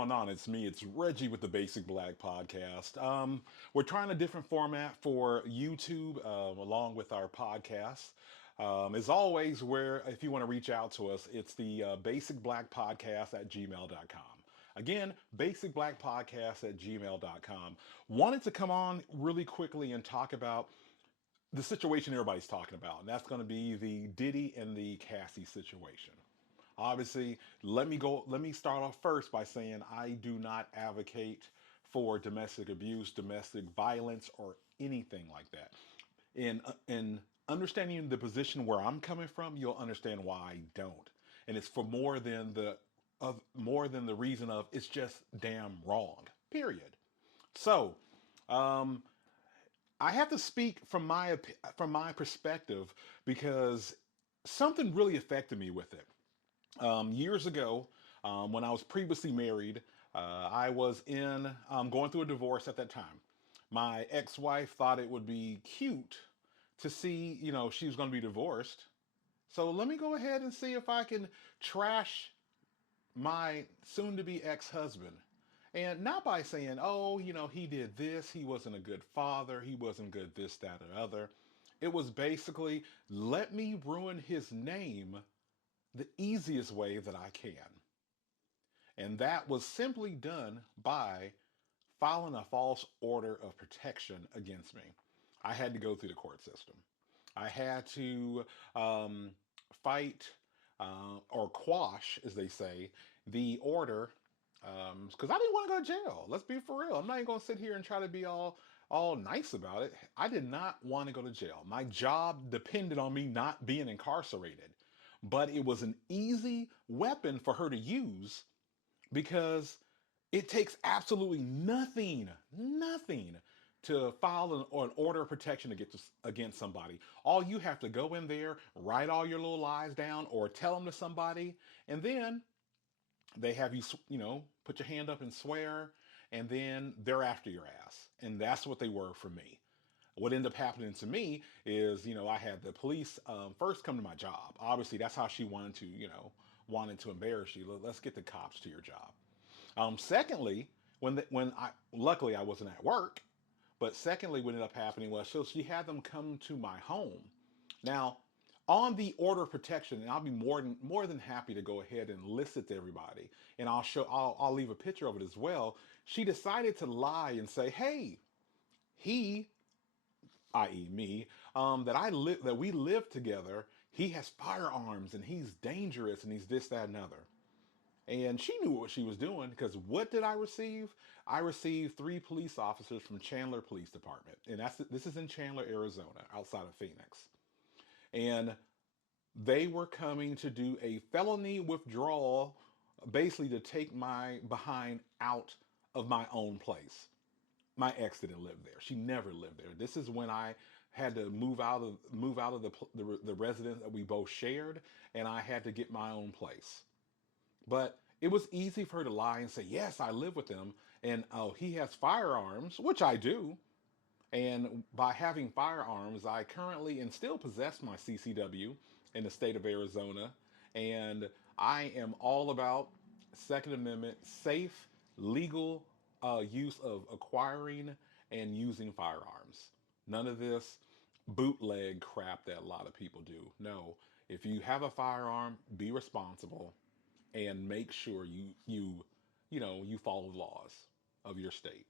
going on? It's me, it's Reggie with the Basic Black Podcast. We're trying a different format for YouTube along with our podcast. As always, where if you want to reach out to us, it's the Basic Black Podcast at gmail.com. Again, Basic Black Podcast at gmail.com. Wanted to come on really quickly and talk about the situation everybody's talking about, and that's going to be the Diddy and the Cassie situation. Obviously, let me start off first by saying I do not advocate for domestic abuse, domestic violence, or anything like that. In understanding the position where I'm coming from, you'll understand why I don't. And it's for more than the reason of it's just damn wrong. Period. So, um, I have to speak from my perspective because something really affected me with it. Years ago, when I was previously married, I was in going through a divorce at that time. My ex-wife thought it would be cute to see, she was going to be divorced. So let me go ahead and see if I can trash my soon-to-be ex-husband. And not by saying, oh, he did this, he wasn't a good father, he wasn't good this, that, or other. It was basically, let me ruin his name the easiest way that I can. And that was simply done by filing a false order of protection against me. I had to go through the court system. I had to fight or quash, as they say, the order because I didn't want to go to jail. Let's be for real. I'm not even going to sit here and try to be all nice about it. I did not want to go to jail. My job depended on me not being incarcerated, but it was an easy weapon for her to use because it takes absolutely nothing to file an order of protection against somebody. All you have to go in there, write all your little lies down, or tell them to somebody, and then they have you, put your hand up and swear, and then they're after your ass. And that's what they were for me. What ended up happening to me is, I had the police first come to my job. Obviously, that's how she wanted to, wanted to embarrass you. Let's get the cops to your job. Secondly, when I luckily I wasn't at work, but secondly, what ended up happening was so she had them come to my home. Now, on the order of protection, and I'll be more than happy to go ahead and list it to everybody, and I'll leave a picture of it as well. She decided to lie and say, "Hey, he, i.e., me, that we live together. He has firearms and he's dangerous and he's this, that, and other." And she knew what she was doing because what did I receive? I received 3 police officers from Chandler Police Department, and this is in Chandler, Arizona, outside of Phoenix. And they were coming to do a felony withdrawal, basically to take my behind out of my own place. My ex didn't live there. She never lived there. This is when I had to move out of the residence that we both shared, and I had to get my own place. But it was easy for her to lie and say, yes, I live with him. And oh, he has firearms, which I do. And by having firearms, I currently and still possess my CCW in the state of Arizona. And I am all about Second Amendment, safe, legal use of acquiring and using firearms. None of this bootleg crap that a lot of people do. No, if you have a firearm, be responsible and make sure you follow the laws of your state.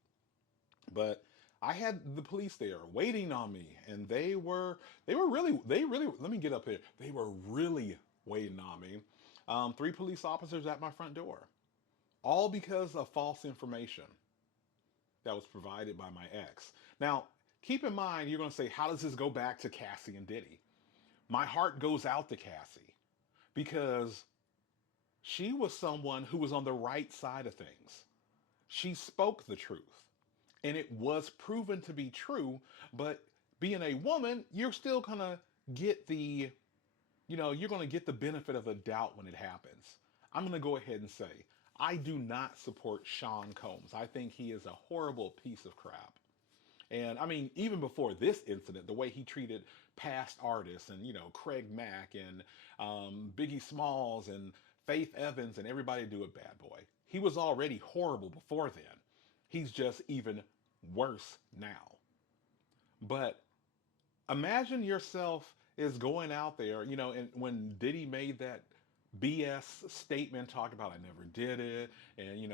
But I had the police there waiting on me, and they really let me get up here. They were really waiting on me. 3 police officers at my front door, all because of false information that was provided by my ex. Now, keep in mind, you're going to say, how does this go back to Cassie and Diddy? My heart goes out to Cassie because she was someone who was on the right side of things. She spoke the truth, and it was proven to be true. But being a woman, you're still gonna get you're gonna get the benefit of the doubt when it happens. I'm gonna go ahead and say, I do not support Sean Combs. I think he is a horrible piece of crap. And I mean, even before this incident, the way he treated past artists and, Craig Mack and Biggie Smalls and Faith Evans and everybody do it, Bad Boy. He was already horrible before then. He's just even worse now. But imagine yourself is going out there, and when Diddy made that BS statement talking about I never did it, and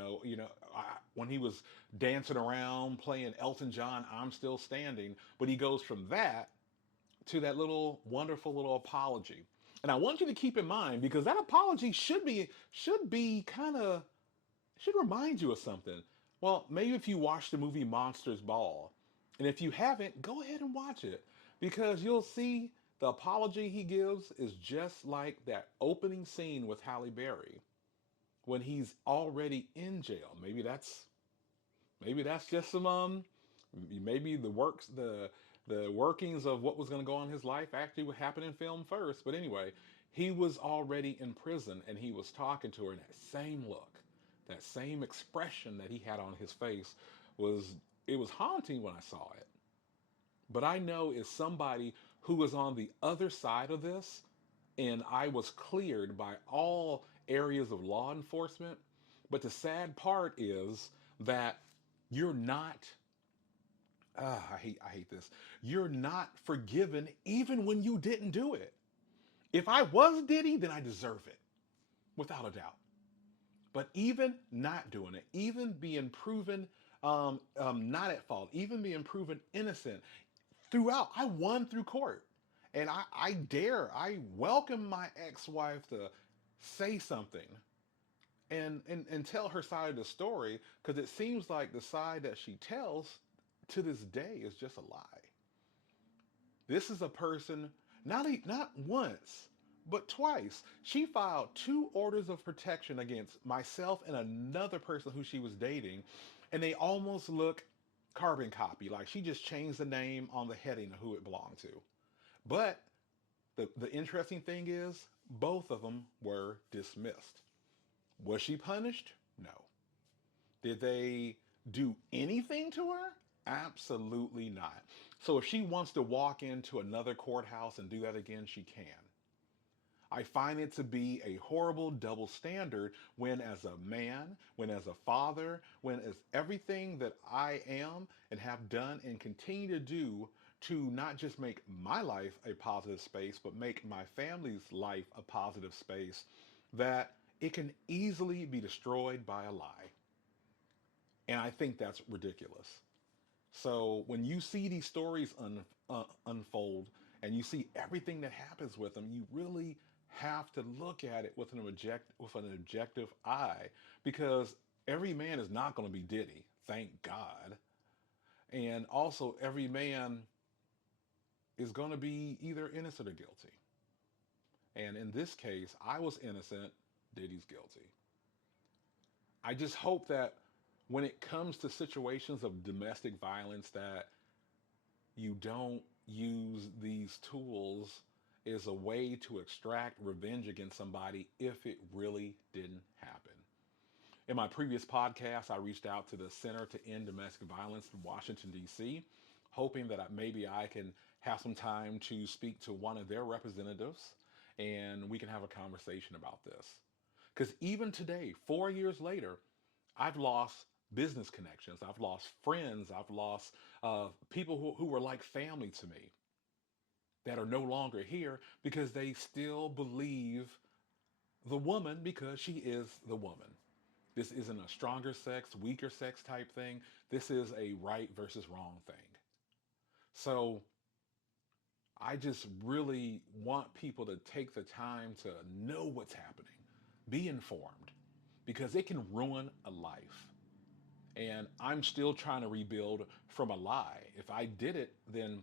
when he was dancing around playing Elton John, I'm Still Standing, but he goes from that to that little wonderful little apology. And I want you to keep in mind because that apology should be kind of should remind you of something. Well, maybe if you watch the movie Monsters Ball, and if you haven't, go ahead and watch it because you'll see the apology he gives is just like that opening scene with Halle Berry when he's already in jail. Maybe that's just some maybe the workings of what was going to go on in his life actually would happen in film first. But anyway, he was already in prison and he was talking to her, and that same look, that same expression that he had on his face was it was haunting when I saw it. But I know as somebody who was on the other side of this, and I was cleared by all areas of law enforcement. But the sad part is that you're not. I hate this. You're not forgiven even when you didn't do it. If I was Diddy, then I deserve it, without a doubt. But even not doing it, even being proven not at fault, even being proven innocent throughout, I won through court. And I welcome my ex wife to say something and tell her side of the story because it seems like the side that she tells to this day is just a lie. This is a person, not once, but twice. She filed two orders of protection against myself and another person who she was dating, and they almost look carbon copy. Like she just changed the name on the heading of who it belonged to. But the interesting thing is, both of them were dismissed. Was she punished? No. Did they do anything to her? Absolutely not. So if she wants to walk into another courthouse and do that again, she can. I find it to be a horrible double standard when, as a man, when, as a father, when, as everything that I am and have done and continue to do to not just make my life a positive space, but make my family's life a positive space, that it can easily be destroyed by a lie. And I think that's ridiculous. So when you see these stories unfold and you see everything that happens with them, you really have to look at it with an objective eye because every man is not going to be Diddy, thank God. And also every man is going to be either innocent or guilty. And in this case, I was innocent, Diddy's guilty. I just hope that when it comes to situations of domestic violence that you don't use these tools as a way to extract revenge against somebody if it really didn't happen. In my previous podcast, I reached out to the Center to End Domestic Violence in Washington, D.C., hoping that maybe I can have some time to speak to one of their representatives and we can have a conversation about this. Because even today, 4 years later, I've lost business connections. I've lost friends. I've lost people who were like family to me that are no longer here because they still believe the woman because she is the woman. This isn't a stronger sex, weaker sex type thing. This is a right versus wrong thing. So I just really want people to take the time to know what's happening, be informed, because it can ruin a life. And I'm still trying to rebuild from a lie. If I did it, then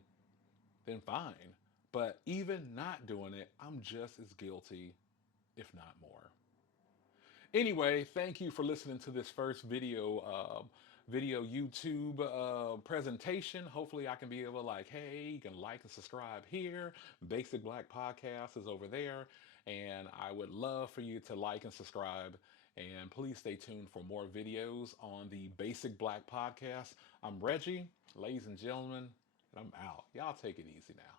fine. But even not doing it, I'm just as guilty, if not more. Anyway, thank you for listening to this first video YouTube presentation. Hopefully I can be able to like, hey, you can like and subscribe here. Basic Black Podcast is over there. And I would love for you to like and subscribe. And please stay tuned for more videos on the Basic Black Podcast. I'm Reggie, ladies and gentlemen, and I'm out. Y'all take it easy now.